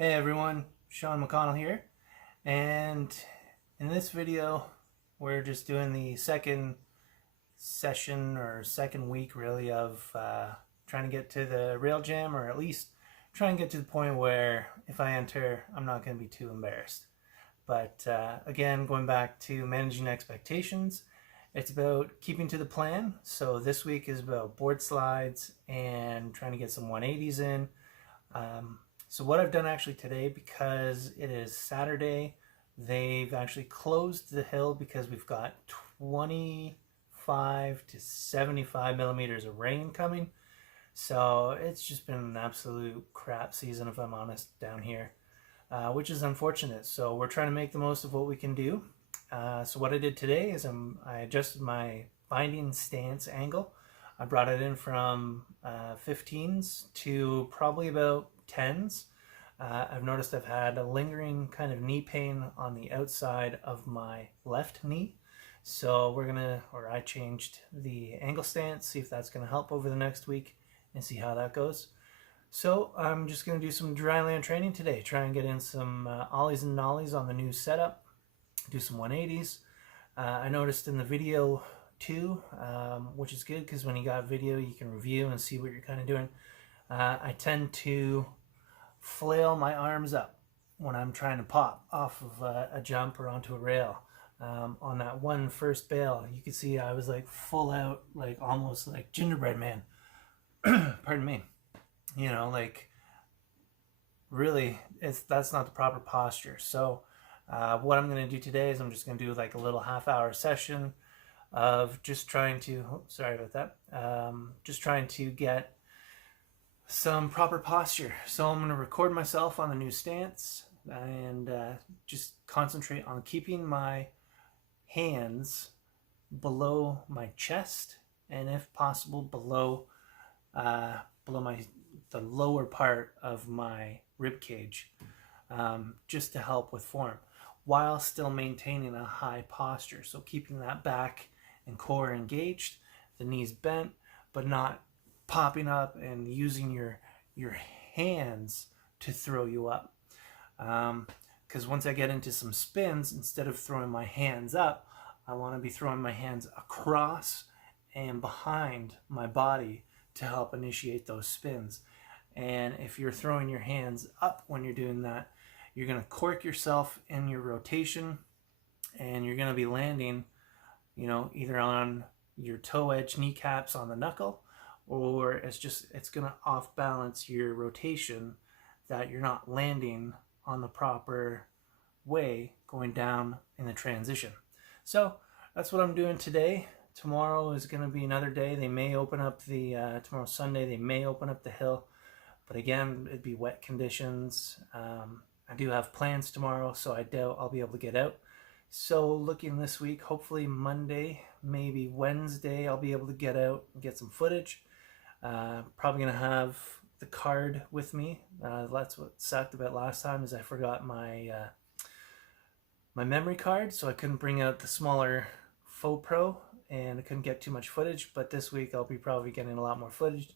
Hey everyone, Sean McConnell here, and in this video we're just doing the second session or second week really of trying to get to the rail jam, or at least try and get to the point where if I enter I'm not going to be too embarrassed. But again, going back to managing expectations, it's about keeping to the plan. So this week is about board slides and trying to get some 180s in. So what I've done actually today, because it is Saturday, they've actually closed the hill because we've got 25 to 75 millimeters of rain coming. So it's just been an absolute crap season, if I'm honest, down here, which is unfortunate. So we're trying to make the most of what we can do. So what I did today is I adjusted my binding stance angle. I brought it in from 15s to probably about 10s. I've noticed I've had a lingering kind of knee pain on the outside of my left knee. So I changed the angle stance, see if that's gonna help over the next week and see how that goes. So I'm just gonna do some dryland training today, try and get in some ollies and nollies on the new setup, do some 180s. I noticed in the video too, which is good because when you got video you can review and see what you're kind of doing. I tend to flail my arms up when I'm trying to pop off of a jump or onto a rail. On that one first bail, you can see I was like full out, like almost like gingerbread man. Pardon me. You know, like really, that's not the proper posture. So what I'm going to do today is I'm just going to do like a little half-hour session of just trying to, sorry about that, just trying to get some proper posture. So I'm going to record myself on the new stance and just concentrate on keeping my hands below my chest, and if possible below the lower part of my rib cage, just to help with form while still maintaining a high posture. So keeping that back and core engaged, the knees bent, but not popping up and using your hands to throw you up. Because once I get into some spins, instead of throwing my hands up, I want to be throwing my hands across and behind my body to help initiate those spins. And if you're throwing your hands up when you're doing that, you're going to cork yourself in your rotation, and you're going to be landing, you know, either on your toe edge kneecaps on the knuckle, or it's going to off balance your rotation, that you're not landing on the proper way going down in the transition. So that's what I'm doing today. Tomorrow is going to be another day. They may open up tomorrow's Sunday, they may open up the hill, but again, it'd be wet conditions. I do have plans tomorrow, so I doubt I'll be able to get out. So looking this week, hopefully Monday, maybe Wednesday, I'll be able to get out and get some footage. Probably gonna have the card with me. That's what sucked about last time, is I forgot my my memory card, so I couldn't bring out the smaller Faux Pro, and I couldn't get too much footage. But this week I'll be probably getting a lot more footage,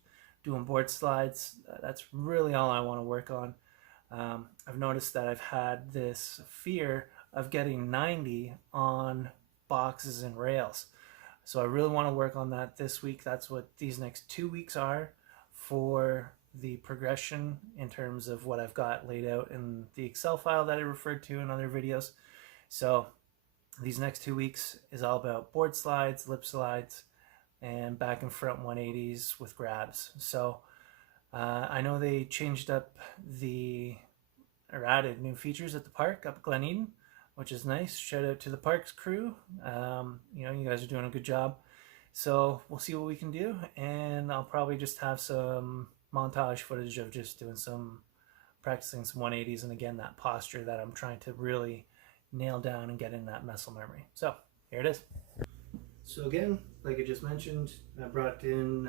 doing board slides. That's really all I want to work on. I've noticed that I've had this fear of getting 90 on boxes and rails. So I really want to work on that this week. That's what these next 2 weeks are for the progression in terms of what I've got laid out in the Excel file that I referred to in other videos. So these next 2 weeks is all about board slides, lip slides, and back and front 180s with grabs. So I know they changed up or added new features at the park up at Glen Eden, which is nice. Shout out to the parks crew. You know, you guys are doing a good job. So we'll see what we can do, and I'll probably just have some montage footage of just doing practicing some 180s, and again, that posture that I'm trying to really nail down and get in that muscle memory. So here it is. So again, like I just mentioned, I brought it in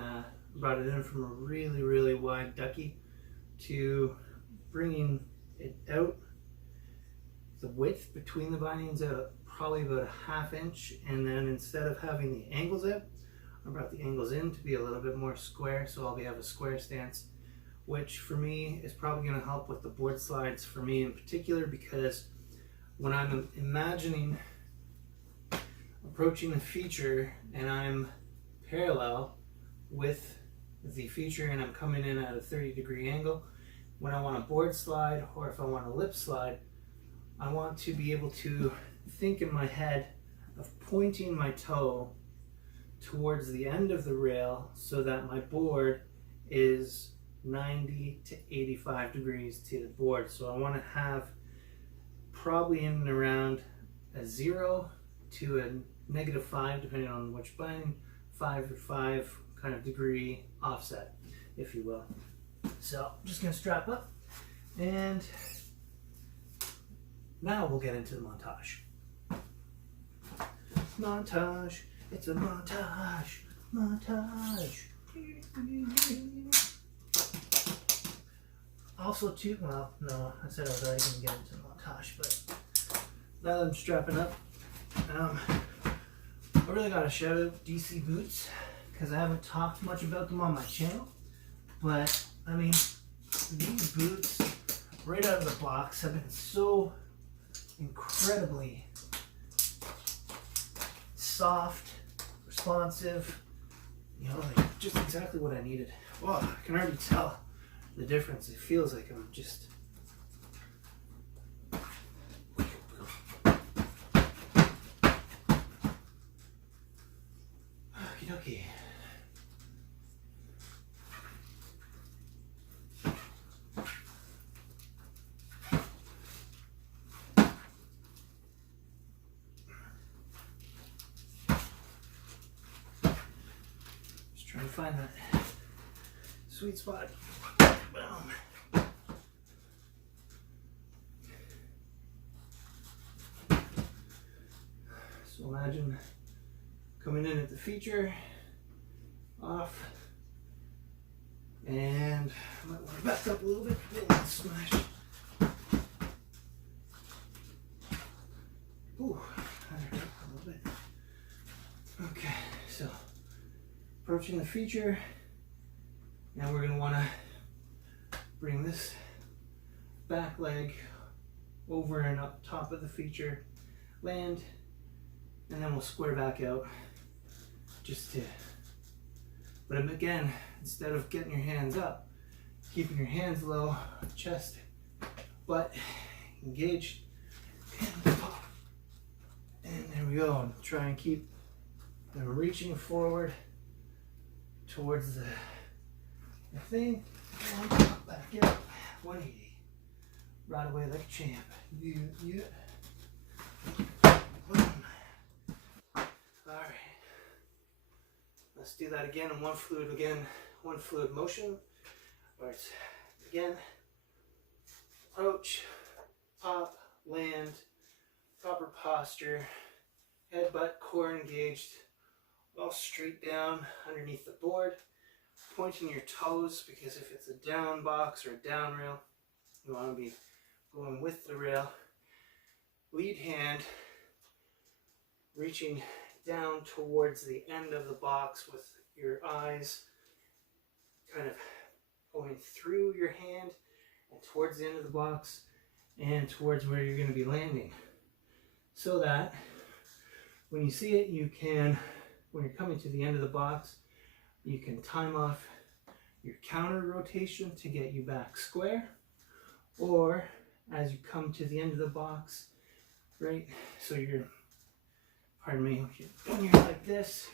from a really, really wide ducky to bringing it out, the width between the bindings out probably about a ½ inch, and then instead of having the angles out, I brought the angles in to be a little bit more square, so I'll have a square stance which for me is probably going to help with the board slides for me in particular, because when I'm imagining approaching the feature and I'm parallel with the feature and I'm coming in at a 30-degree angle, when I want a board slide or if I want a lip slide, I want to be able to think in my head of pointing my toe towards the end of the rail so that my board is 90 to 85 degrees to the board. So I want to have probably in and around a 0 to a -5, depending on which plane, 5 or 5 kind of degree offset, if you will. So I'm just going to strap up, and now we'll get into the montage. Montage, it's a montage, montage. Also too, well, no, I said I was already going to get into the montage, but now that I'm strapping up, I really got to shout out DC boots, because I haven't talked much about them on my channel, but I mean, these boots right out of the box have been so incredibly soft, responsive, you know, like just exactly what I needed. Well, I can already tell the difference. It feels like I'm just okie dokie. Just trying to find that sweet spot. Boom. So imagine coming in at the feature, off, and I might want to back up a little bit, smash. Ooh, that hurt a little bit. Okay, so approaching the feature. Now we're going to want to bring this back leg over and up top of the feature, land, and then we'll square back out just to, but again, instead of getting your hands up, keeping your hands low, chest, butt engaged, and pop. And there we go. Try and keep them reaching forward towards the thing, and pop back out, 180, right away like a champ. You. Boom. All right, let's do that again in one fluid motion. All right, again, approach, pop, land, proper posture, head, butt, core engaged, all straight down underneath the board. Pointing your toes, because if it's a down box or a down rail, you want to be going with the rail. Lead hand reaching down towards the end of the box with your eyes kind of going through your hand and towards the end of the box and towards where you're going to be landing. So that when you see it, you can, when you're coming to the end of the box, you can time off your counter rotation to get you back square, or as you come to the end of the box, right? So you're, pardon me, when you're like this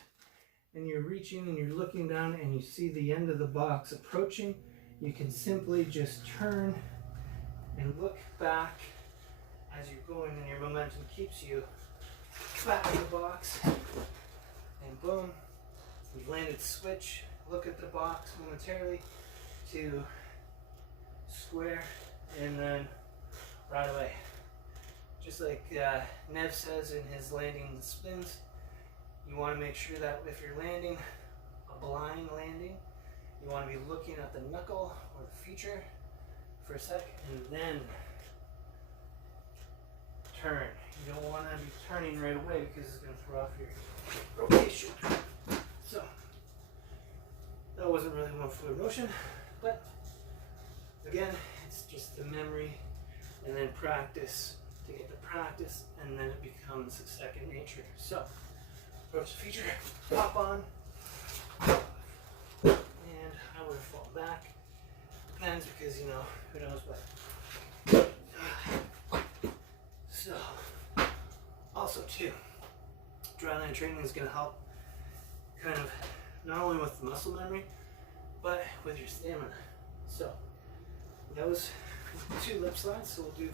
and you're reaching and you're looking down and you see the end of the box approaching, you can simply just turn and look back as you're going, and your momentum keeps you back in the box, and boom, you've landed switch. Look at the box momentarily to square, and then right away. Just like Nev says in his landing spins, you want to make sure that if you're landing a blind landing, you want to be looking at the knuckle or the feature for a sec, and then turn. You don't want to be turning right away because it's going to throw off your rotation. So that wasn't really one fluid motion, but Again, it's just the memory and then practice to get the practice, and then it becomes second nature. So, approach the feature, hop on, and I would fall back. Depends because, you know, who knows, but. So, also too, dryland training is going to help kind of not only with the muscle memory, but with your stamina. So, that was 2 lip slides, so we'll do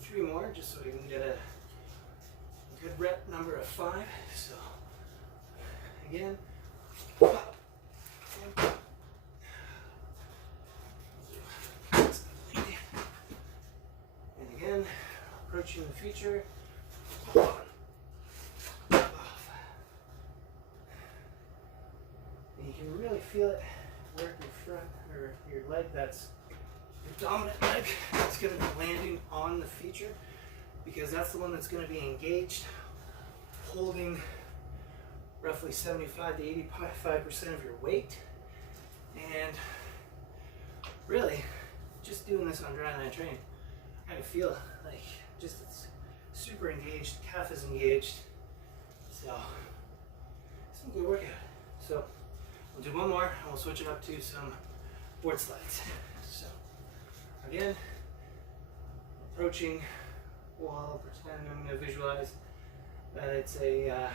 3 more just so we can get a good rep number of 5. So, again, pop, and pop. And again, approaching the feature, pop on, off. And you can really feel it work your front or your leg, that's your dominant leg, that's going to be landing on the feature, because that's the one that's going to be engaged, holding roughly 75 to 85% of your weight. And really, just doing this on dryland training, I feel like just it's super engaged, calf is engaged, so some good workout. So we'll do one more and we'll switch it up to some board slides. So again, approaching, well, I'll pretend I'm going to visualize that it's a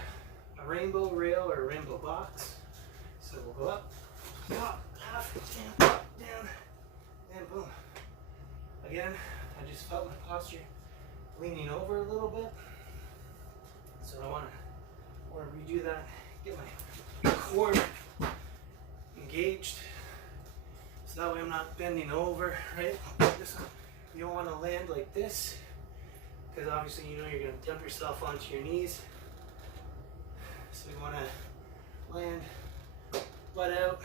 rainbow rail or a rainbow box. So we'll go up, pop, half, and pop, down, and boom. Again, I just felt my posture leaning over a little bit. So I want to redo that, get my core engaged. So that way I'm not bending over, right? You don't want to land like this, because obviously you know you're going to dump yourself onto your knees. So you want to land butt out,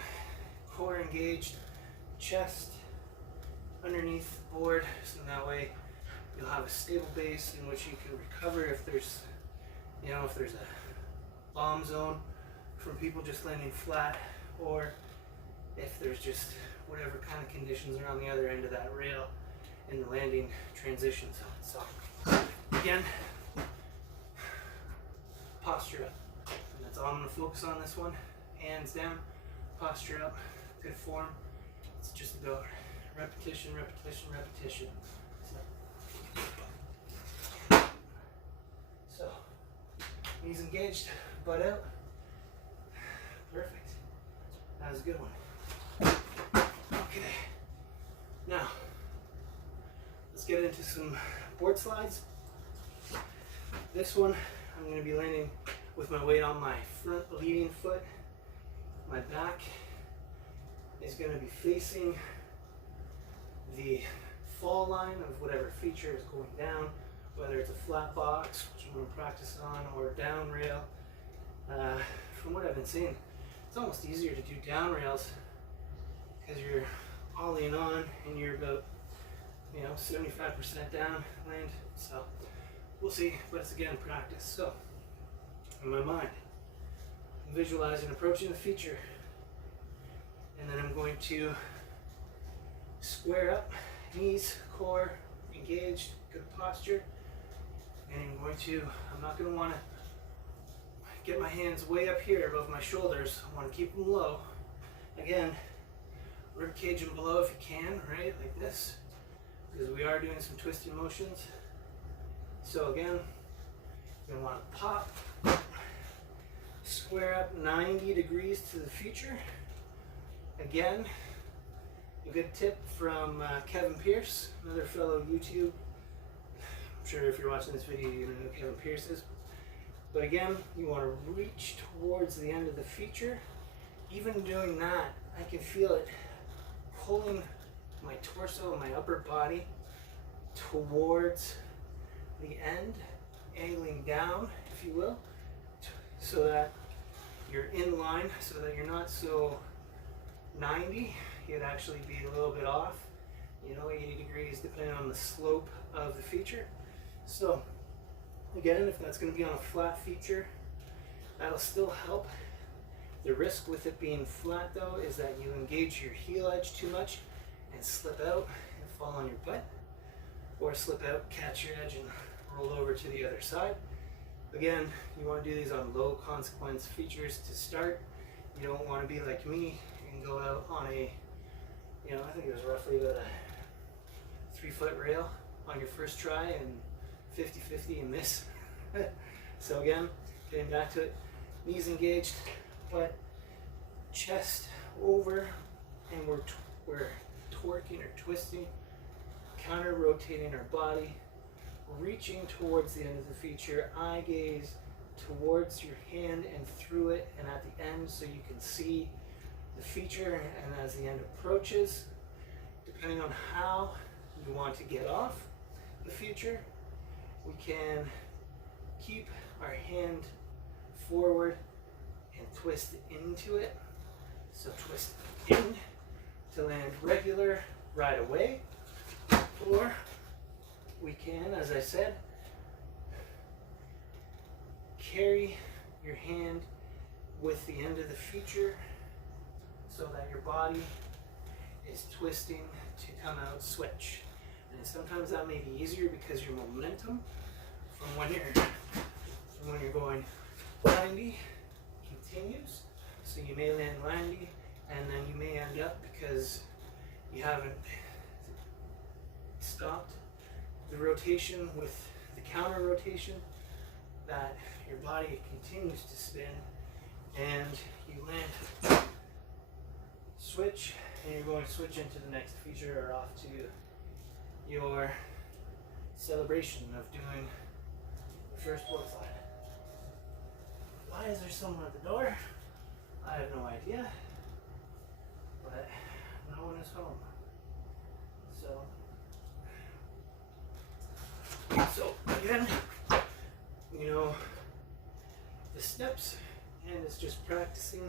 core engaged, chest underneath the board, so that way you'll have a stable base in which you can recover if there's, you know, if there's a bomb zone from people just landing flat, or if there's just whatever kind of conditions are on the other end of that rail in the landing transition zone. So again, posture up. And that's all I'm going to focus on this one. Hands down, posture up, good form. It's just about repetition, repetition, repetition. So knees engaged, butt out. Perfect. That was a good one. Okay. Now, let's get into some board slides. This one, I'm going to be landing with my weight on my front leading foot. My back is going to be facing the fall line of whatever feature is going down, whether it's a flat box, which I'm going to practice on, or down rail. From what I've been seeing, it's almost easier to do down rails because you're ollieing on and you're about, 75% down land. So we'll see, but it's again practice. So in my mind, I'm visualizing approaching the feature, and then I'm going to square up, knees, core engaged, good posture, and I'm not going to want to get my hands way up here above my shoulders. I want to keep them low. Again, rib cage and below if you can, right, like this, because we are doing some twisting motions. So again, you're going to want to pop, square up 90 degrees to the feature. Again, a good tip from Kevin Pierce, another fellow YouTube. I'm sure if you're watching this video, you know who Kevin Pierce is. But again, you want to reach towards the end of the feature. Even doing that, I can feel it pulling my torso, my upper body towards the end, angling down, if you will, so that you're in line, so that you're not so 90. You'd actually be a little bit off, 80 degrees depending on the slope of the feature. So again, if that's going to be on a flat feature, that'll still help. The risk with it being flat though is that you engage your heel edge too much and slip out and fall on your butt, or slip out, catch your edge, and roll over to the other side. Again, you want to do these on low consequence features to start. You don't want to be like me and go out on a, I think it was roughly about a 3-foot rail on your first try and 50-50 and miss. So again, getting back to it, knees engaged, butt, chest over, and we're torquing or twisting, counter rotating our body, reaching towards the end of the feature, eye gaze towards your hand and through it and at the end so you can see the feature. And as the end approaches, depending on how you want to get off the feature, we can keep our hand forward and twist into it. So twist in to land regular right away, or we can, as I said, carry your hand with the end of the feature so that your body is twisting to come out switch. And sometimes that may be easier because your momentum from when you're going landy continues. So you may land landy, and then you may end up, because you haven't stopped the rotation with the counter rotation, that your body continues to spin and you land switch, and you're going to switch into the next feature or off to your celebration of doing the first boardslide. Why is there someone at the door? I have no idea, but no one is home. So again, the steps, and it's just practicing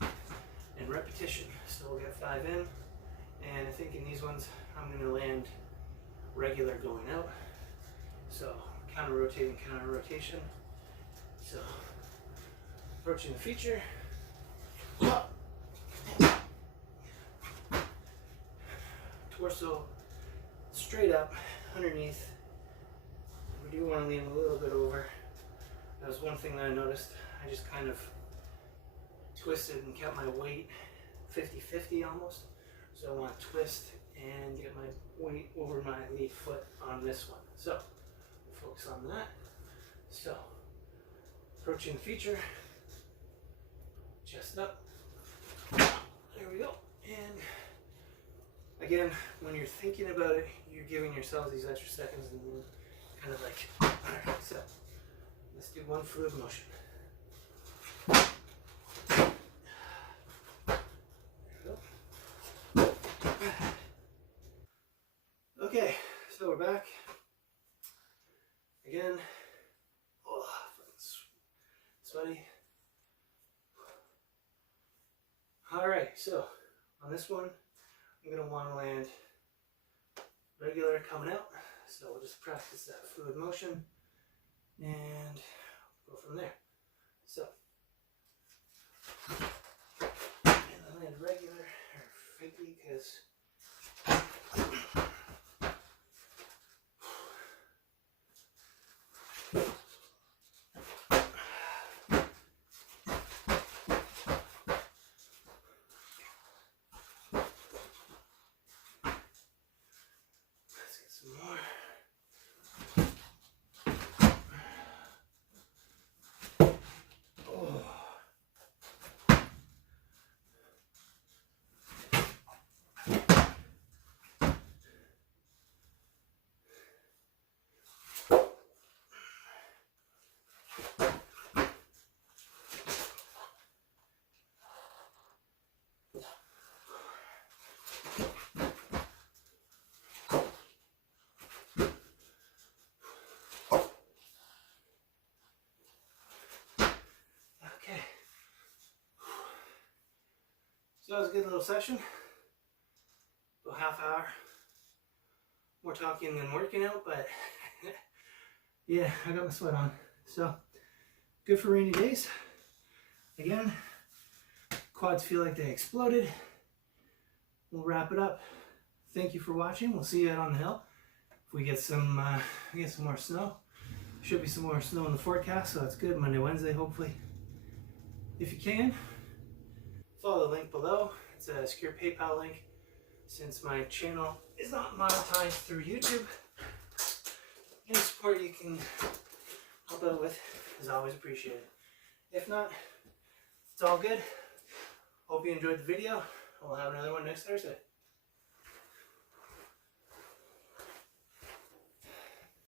and repetition. So we'll get 5 in, and I think in these ones I'm going to land regular going out. So counter rotation. So approaching the feature. Torso straight up underneath. We do want to lean a little bit over. That was one thing that I noticed. I just kind of twisted and kept my weight 50-50 almost. So I want to twist and get my weight over my lead foot on this one. So we'll focus on that. So approaching the feature, chest up. There we go. And again, when you're thinking about it, you're giving yourselves these extra seconds and then kind of like, alright, so let's do one fluid motion. There we go. Okay, so we're back. Again, sweaty. Alright, so on this one, I'm going to want to land regular coming out. So we'll just practice that fluid motion and go from there. So, and I land regular or fakey because so that was a good little session, about half hour, more talking than working out, but yeah, I got my sweat on, so good for rainy days. Again, quads feel like they exploded. We'll wrap it up. thank you for watching. We'll see you out on the hill. If we get some more snow. Should be some more snow in the forecast, so that's good. Monday, Wednesday, hopefully. If you can, follow the link below. It's a secure PayPal link. Since my channel is not monetized through YouTube, any support you can help out with is always appreciated. If not, it's all good. Hope you enjoyed the video. We'll have another one next Thursday.